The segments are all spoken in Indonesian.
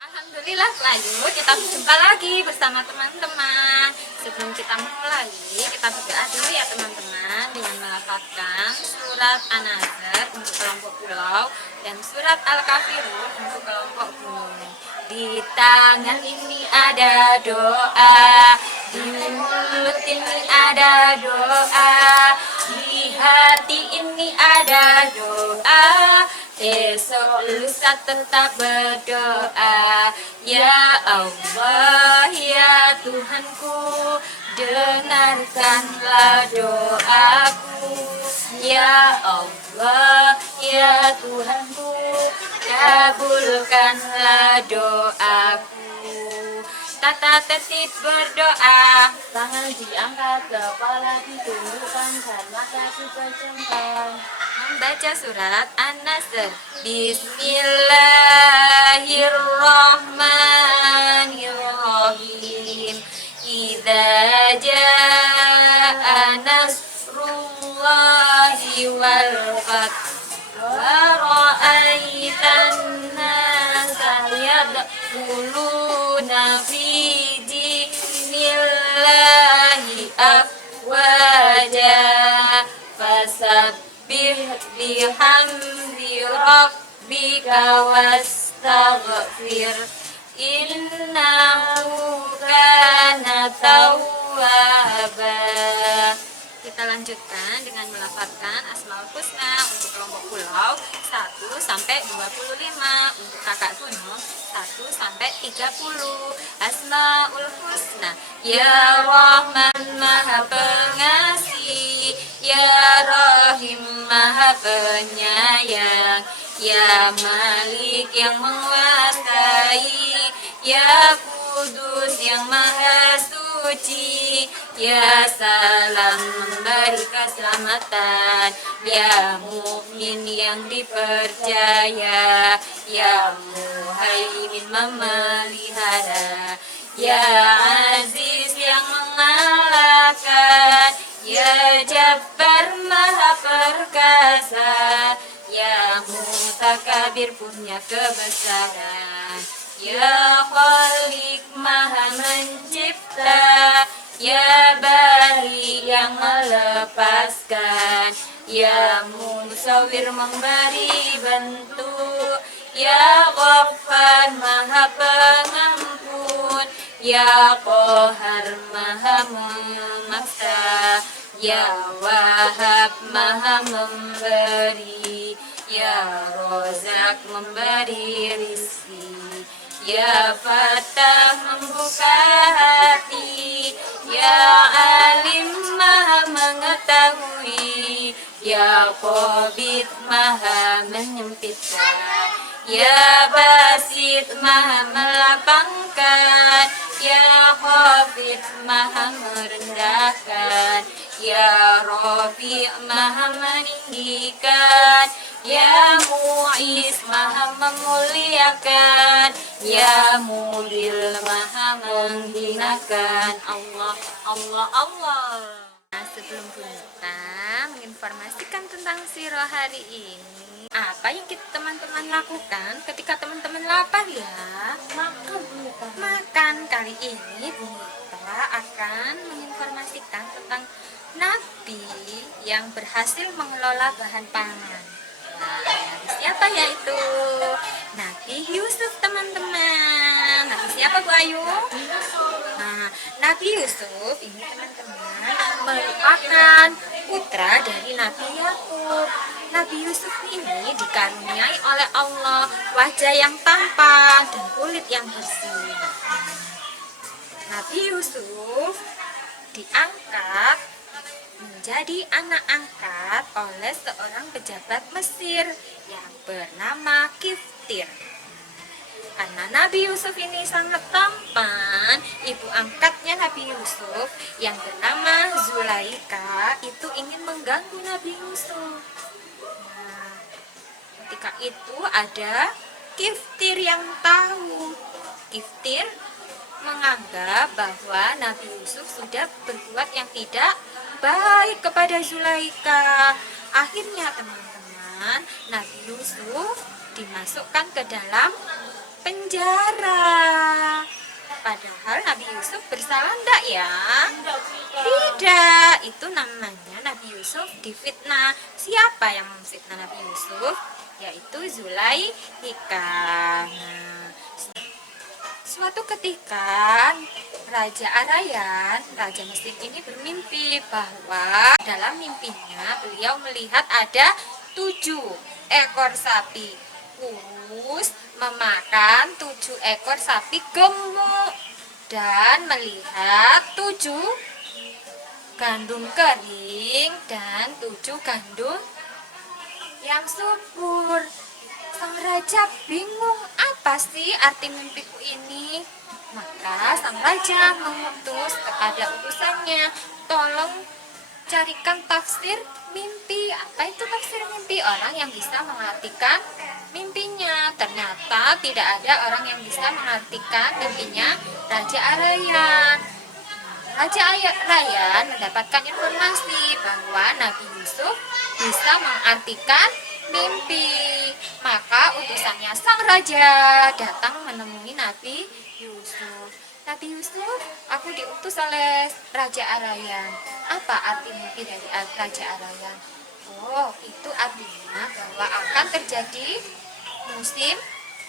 Alhamdulillah, lalu kita berjumpa lagi bersama teman-teman. Sebelum kita mulai, kita berdoa dulu ya teman-teman, dengan melafalkan surat An-Nasr untuk kelompok pulau dan surat Al-Kafirun untuk kelompok gunung. Di tangan ini ada doa, di mulut ini ada doa, di hati ini ada doa. Esok lusa tetap berdoa. Ya Allah, ya Tuhanku, dengarkanlah doaku. Ya Allah, ya Tuhanku, kabulkanlah doaku. Tata tertib berdoa, Tangan diangkat, kepala ditundukkan, dan mata dipejamkan. membaca surat An-Nasr. Bismillahirrahmanirrahim. Idza jaa nasrullahi wal fath wa ra'aitan nasa yadkhuluna fi dinillahi afwaja fasabbih bihamdi rabbika wastaghfir innahu kana tawwaba. Kita lanjutkan dengan melafalkan Asmaul Husna untuk kelompok pulau 1 sampai 25, untuk kakak gunung 1 sampai 30. Asmaul Husna, ya Rahman Maha Pengasih, ya Rahim Maha Penyayang, ya Malik yang menguasai, ya Kudus yang Maha Suci, ya Salam memberi keselamatan, ya Mukmin yang dipercaya, ya Muhaimin memelihara, ya Aziz yang mengalahkan, ya Jabbar Maha Perkasa, ya Mutakabir punya kebesaran, ya Khalik Maha Mencipta, ya Bari yang melepaskan, ya Musawir memberi bentuk, ya Ghaffar Maha Pengampun, ya Qahar Maha memaksa, ya Wahab Maha memberi, ya Rozak memberi rizki, ya Fatah membuka hati, ya Alim Maha mengetahui, ya Qabid Maha menyempitkan, ya Basit Maha melapangkan, ya Khafid Maha merendahkan, ya Rafi Maha meninggikan, ya Mu'is Maha memuliakan, ya Mudil Maha menghinakan. Allah, Allah, Allah. Nah, sebelum kita menginformasikan tentang sirah hari ini, apa yang teman-teman lakukan ketika teman-teman lapar ya? Makan. Kali ini Bunita akan menginformasikan tentang Nabi yang berhasil mengelola bahan pangan. Nah, siapa yaitu? Nabi Yusuf teman-teman. Nabi siapa Bu Ayu? Nah, Nabi Yusuf ini teman-teman merupakan putra dari Nabi Yakub. Nabi Yusuf ini dikaruniai oleh Allah wajah yang tampan dan kulit yang bersih. Nabi Yusuf diangkat menjadi anak angkat oleh seorang pejabat Mesir yang bernama Kiftir. Karena Nabi Yusuf ini sangat tampan, ibu angkatnya Nabi Yusuf yang bernama Zulaika itu ingin mengganggu Nabi Yusuf. Nah, ketika itu ada Kiftir yang tahu. Kiftir menganggap bahwa Nabi Yusuf sudah berbuat yang tidak baik kepada Zulaika. Akhirnya teman-teman, Nabi Yusuf dimasukkan ke dalam penjara. Padahal Nabi Yusuf bersalah enggak ya? Enggak sih, Kak. Tidak, itu namanya Nabi Yusuf difitnah. Siapa yang memfitnah Nabi Yusuf? Yaitu Zulaikha. Nah, suatu ketika Raja Arayan, Raja Mesir ini bermimpi bahwa dalam mimpinya beliau melihat ada 7 ekor sapi kurus memakan 7 ekor sapi gemuk dan melihat 7 gandum kering dan 7 gandum yang subur. Sang raja bingung, apa sih arti mimpiku ini? Maka sang raja mengutus kepada utusannya, tolong carikan tafsir mimpi. Apa itu tafsir mimpi? Orang yang bisa mengartikan mimpinya. Ternyata tidak ada orang yang bisa mengartikan mimpinya Raja Arayan. Raja Arayan mendapatkan informasi bahwa Nabi Yusuf bisa mengartikan mimpi. Maka utusannya sang raja datang menemui Nabi Yusuf. Nabi Yusuf, aku diutus oleh Raja Arayan. Apa arti mimpi dari Raja Arayan? Oh, itu artinya bahwa akan terjadi musim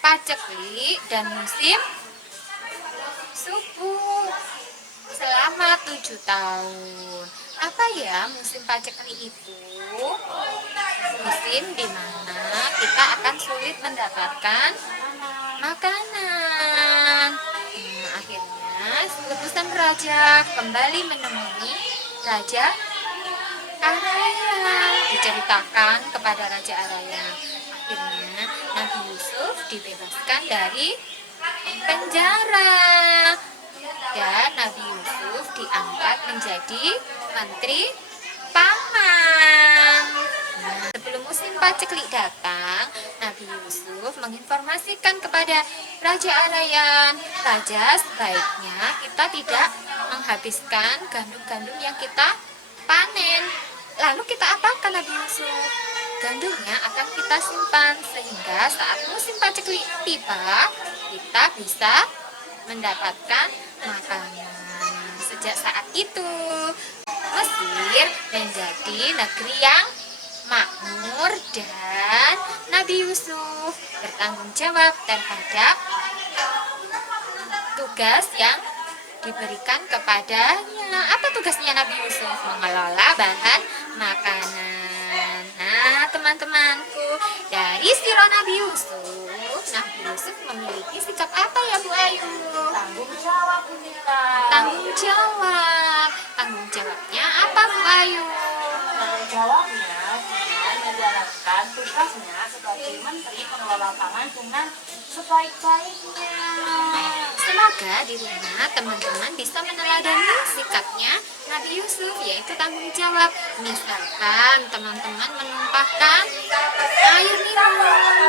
paceklik dan musim subur selama 7 tahun. Apa ya musim paceklik itu? Musim di mana kita akan sulit mendapatkan makanan. Akhirnya utusan raja kembali menemui Raja Arayan, diceritakan kepada Raja Arayan. Akhirnya Nabi Yusuf dibebaskan dari penjara dan Nabi Yusuf diangkat menjadi menteri paman. Sebelum musim paceklik datang, Nabi Yusuf menginformasikan kepada Raja Arayan, Raja, sebaiknya kita tidak menghabiskan gandum-gandum yang kita panen. Lalu kita apakan Nabi Yusuf? Gandumnya akan kita simpan sehingga saat musim paceklik tiba, kita bisa mendapatkan makanan. Sejak saat itu, Mesir menjadi negeri yang makmur dan Nabi Yusuf bertanggung jawab terhadap tugas yang diberikan kepadanya. Apa tugasnya Nabi Yusuf? Mengelola bahan makanan. Nah, teman-temanku, dari sirah Nabi Yusuf memiliki sikap apa ya Bu Ayu? Tanggung jawab, Bunda. Tanggung jawab. Tanggung jawabnya apa Bu Ayu? Tanggung jawabnya dengan menjalankan tugasnya sebagai Menteri Pengelola Pangan dengan sebaik-baiknya. Semoga di rumah teman-teman bisa meneladani sikapnya Nabi Yusuf, yaitu tanggung jawab. Misalkan teman-teman menumpahkan air minum,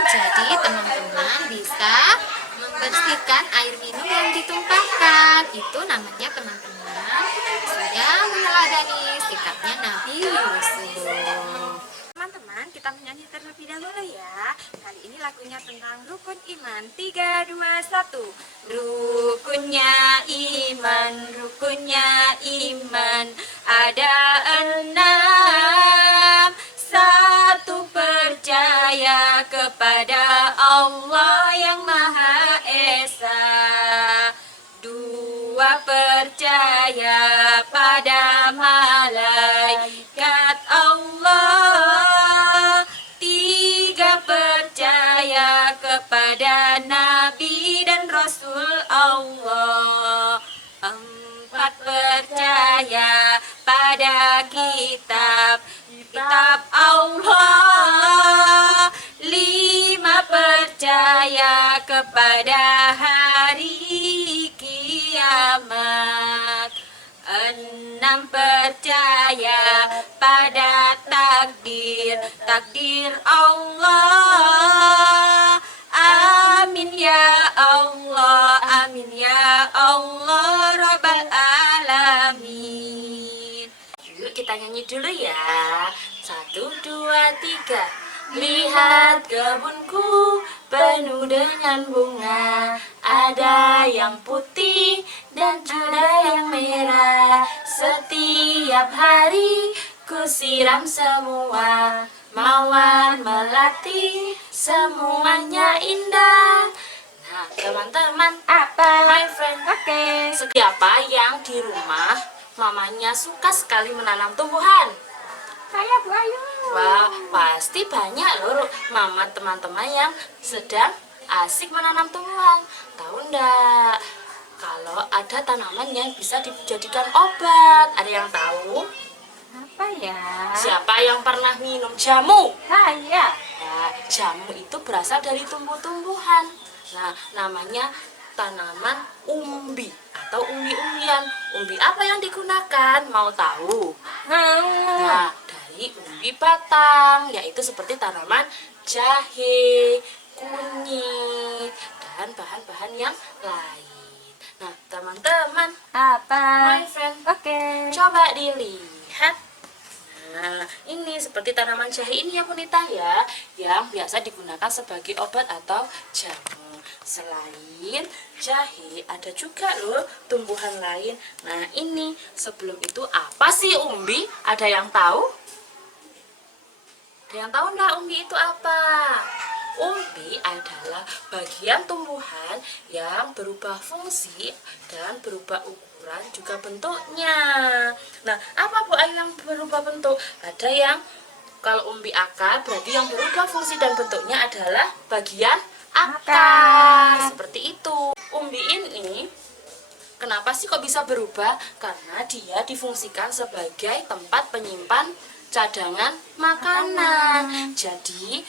jadi teman-teman bisa membersihkan air minum yang ditumpahkan. Itu namanya teman-teman sudah meneladani sikapnya Nabi Yusuf. Teman-teman, kita menyanyi terlebih dahulu ya. Kali ini lagunya tentang rukun iman. 3, 2, 1. Rukunnya iman ada 6. 1, percaya kepada Allah yang Maha Esa. 2, percaya pada malaikat Allah. 3, percaya kepada Nabi dan Rasul Allah. 4, percaya pada kitab Allah. 5, percaya kepada hari kiamat. 6, percaya pada takdir Allah. Amin ya Allah, amin ya Allah Rabbal alamin. Yuk kita nyanyi dulu ya. 1, 2, 3. Lihat kebunku penuh dengan bunga, ada yang putih dan juga yang merah. Setiap hari ku siram semua, mawar melati semuanya indah. Nah, teman-teman, Apa? my friend, Oke. siapa yang di rumah mamanya suka sekali menanam tumbuhan? Saya Bu Ayu. Wah, pasti banyak loh mama teman-teman yang sedang asik menanam tumbuhan. Tahu enggak? Kalau ada tanaman yang bisa dijadikan obat, ada yang tahu? Apa ya? Siapa yang pernah minum jamu? Saya. Nah, jamu itu berasal dari tumbuh-tumbuhan. Nah, namanya tanaman umbi atau umbi-umbian. Umbi apa yang digunakan? Mau tahu? Mau. Nah, dari umbi batang, yaitu seperti tanaman jahe, kunyit, dan bahan-bahan yang lain. Nah, teman-teman, Apa? my friend, Oke. coba dilihat. Nah, ini seperti tanaman jahe ini ya Punita ya, yang biasa digunakan sebagai obat atau jamu. Selain jahe, ada juga loh tumbuhan lain. Nah, ini sebelum itu apa sih umbi? Ada yang tahu? Ada yang tahu nggak umbi itu apa? Umbi adalah bagian tumbuhan yang berubah fungsi dan berubah ukuran juga bentuknya. Nah, apa Bu Ayu yang berubah bentuk? Ada yang kalau umbi akar berarti yang berubah fungsi dan bentuknya adalah bagian akar. Seperti itu. Umbi ini kenapa sih kok bisa berubah? Karena dia difungsikan sebagai tempat penyimpan cadangan makanan. Jadi,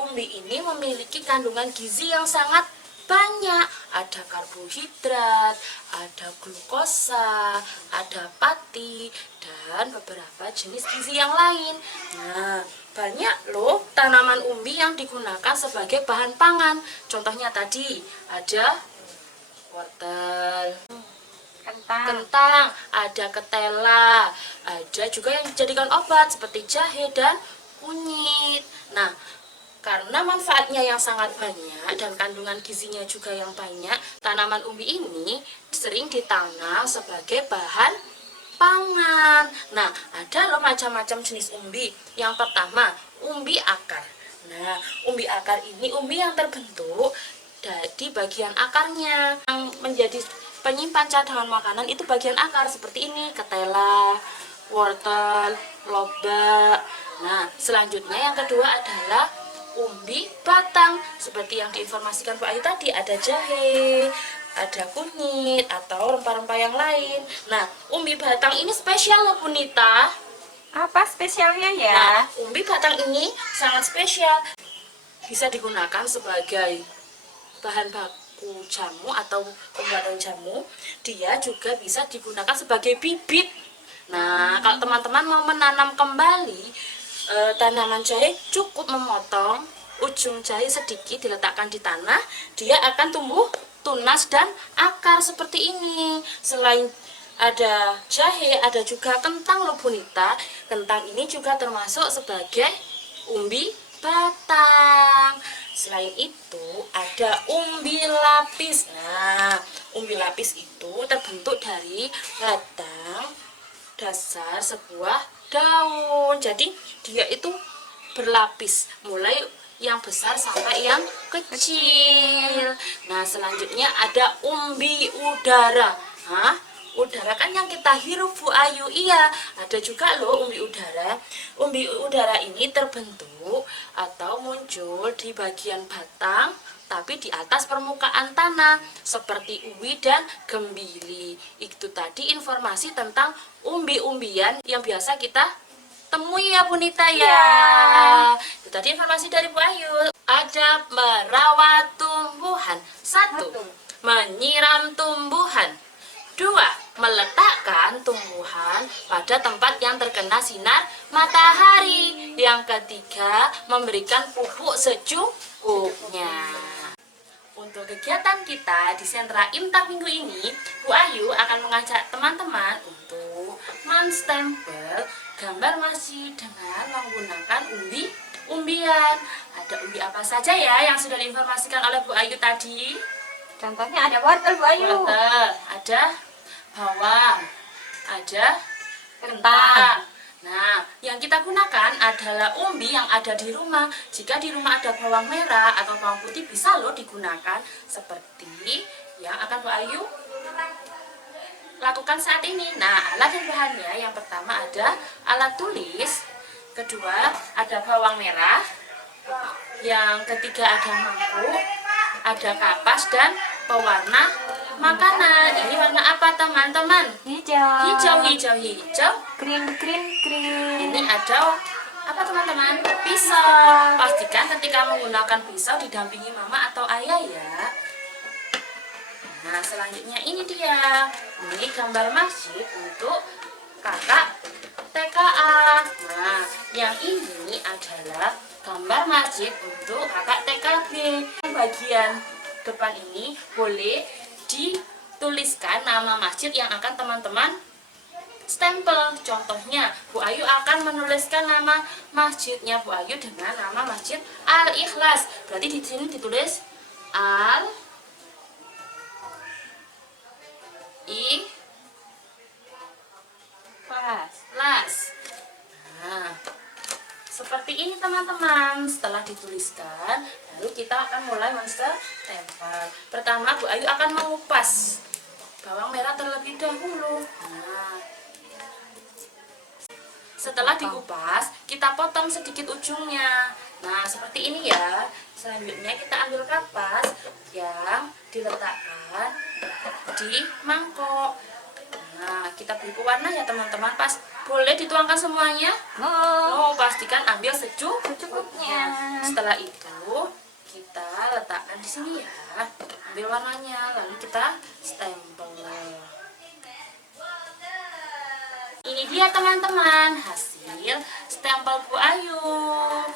umbi ini memiliki kandungan gizi yang sangat banyak. Ada karbohidrat, ada glukosa, ada pati, dan beberapa jenis gizi yang lain. Nah, banyak loh tanaman umbi yang digunakan sebagai bahan pangan. Contohnya tadi ada wortel, kentang, ada ketela, ada juga yang dijadikan obat seperti jahe dan kunyit. Nah, karena manfaatnya yang sangat banyak dan kandungan gizinya juga yang banyak, tanaman umbi ini sering ditanam sebagai bahan pangan. Nah, ada loh macam-macam jenis umbi. Yang pertama, umbi akar. Nah, umbi akar ini umbi yang terbentuk di bagian akarnya. Yang menjadi penyimpan cadangan makanan itu bagian akar seperti ini, ketela, wortel, lobak. Nah, selanjutnya yang kedua adalah umbi batang. Seperti yang diinformasikan Bu Ayu tadi, ada jahe, ada kunyit atau rempah-rempah yang lain. Nah, umbi batang ini spesial loh Punita. Apa spesialnya ya? Nah, umbi batang ini sangat spesial. Bisa digunakan sebagai bahan baku jamu atau pembuatan jamu. Dia juga bisa digunakan sebagai bibit. Nah, kalau teman-teman mau menanam kembali tanaman jahe, cukup memotong ujung jahe sedikit, diletakkan di tanah, dia akan tumbuh tunas dan akar seperti ini. Selain ada jahe, ada juga kentang loh Punita. Kentang ini juga termasuk sebagai umbi batang. Selain itu ada umbi lapis. Nah, umbi lapis itu terbentuk dari batang dasar sebuah daun. Jadi dia itu berlapis, mulai yang besar sampai yang kecil. Nah, selanjutnya ada umbi udara. Hah? Udara kan yang kita hirup Bu Ayu. Iya, ada juga loh umbi udara. Umbi udara ini terbentuk atau muncul di bagian batang tapi di atas permukaan tanah seperti ubi dan gembili. Itu tadi informasi tentang umbi-umbian yang biasa kita temui ya Punita ya. Itu tadi informasi dari Bu Ayu. Ada merawat tumbuhan. 1. Menyiram tumbuhan. 2. Meletakkan tumbuhan pada tempat yang terkena sinar matahari. Yang ketiga, memberikan pupuk secukupnya. Untuk kegiatan kita di sentra Imtak minggu ini, Bu Ayu akan mengajak teman-teman untuk menstempel gambar masih dengan menggunakan umbi umbian. Ada umbi apa saja ya yang sudah diinformasikan oleh Bu Ayu tadi? Contohnya ada wortel Bu Ayu. Wortel, ada bawang, ada Kentang. Nah, yang kita gunakan adalah umbi yang ada di rumah. Jika di rumah ada bawang merah atau bawang putih, bisa loh digunakan seperti yang akan Bu Ayu lakukan saat ini. Nah, alat dan bahannya yang pertama ada alat tulis, kedua ada bawang merah, yang ketiga ada mangkuk, ada kapas dan pewarna makanan. Ini warna apa teman-teman? Hijau. Hijau. Green. Ini ada apa teman-teman? Pisau. Pastikan ketika menggunakan pisau didampingi mama atau ayah ya. Nah, selanjutnya ini dia. Ini gambar masjid untuk kakak TKA. Nah, yang ini adalah gambar masjid untuk kakak TKB. Bagian depan ini boleh dituliskan nama masjid yang akan teman-teman stempel. Contohnya, Bu Ayu akan menuliskan nama masjidnya Bu Ayu dengan nama Masjid Al-Ikhlas. Berarti di sini ditulis Al-Ikhlas. Nah, seperti ini teman-teman. Setelah dituliskan, lalu kita akan mulai menstempel. Pertama, Bu Ayu akan mengupas bawang merah terlebih dahulu. Nah, setelah dikupas, kita potong sedikit ujungnya. Nah, seperti ini ya. Selanjutnya kita ambil kapas yang diletakkan di mangkok. Nah, kita beri pewarna ya teman-teman. Pas boleh dituangkan semuanya? Oh, Pastikan ambil secukupnya. secukupnya. Setelah itu kita letakkan di sini ya. Ambil warnanya, lalu kita stempel. Ini dia teman-teman hasil stempel Bu Ayu.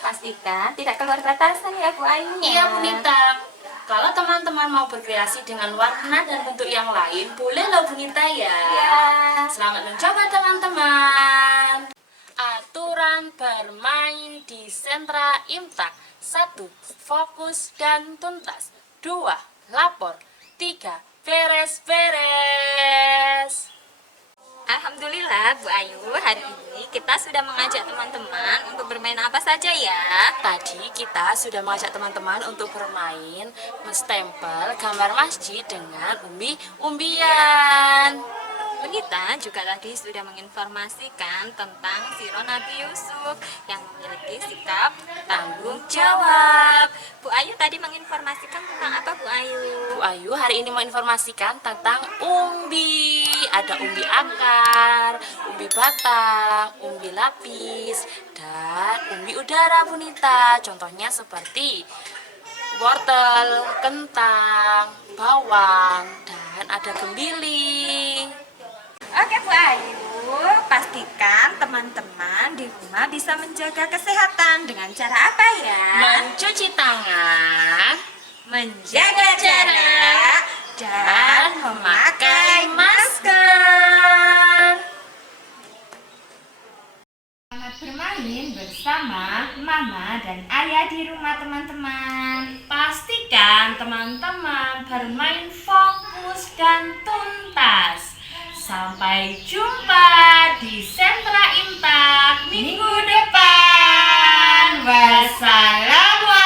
Pastikan tidak keluar batasan ya Bu Ayu. Iya Bu Nita. Kalau teman-teman mau berkreasi dengan warna dan bentuk yang lain, boleh loh Bu Nita ya. Iya. Selamat mencoba teman-teman. Aturan bermain di sentra Imtak. 1. Fokus dan tuntas. 2. Lapor. 3. Beres-beres. Alhamdulillah Bu Ayu, hari ini kita sudah mengajak teman-teman untuk bermain apa saja ya. Tadi kita sudah mengajak teman-teman untuk bermain menstempel gambar masjid dengan umbi-umbian. Bunita juga tadi sudah menginformasikan tentang sirah Nabi Yusuf yang memiliki sikap tanggung jawab. Bu Ayu tadi menginformasikan tentang apa Bu Ayu? Bu Ayu hari ini menginformasikan tentang umbi. Ada umbi akar, umbi batang, umbi lapis, dan umbi udara Bunita. Contohnya seperti wortel, kentang, bawang, dan ada gembili. Oke Bu Ayu, pastikan teman-teman di rumah bisa menjaga kesehatan dengan cara apa ya? Mencuci tangan, Menjaga jarak dan memakai masker. Selamat bermain bersama Mama dan Ayah di rumah teman-teman. Pastikan teman-teman bermain fokus dan tuntas. Sampai jumpa di sentra Imtak minggu depan. Wassalamualaikum.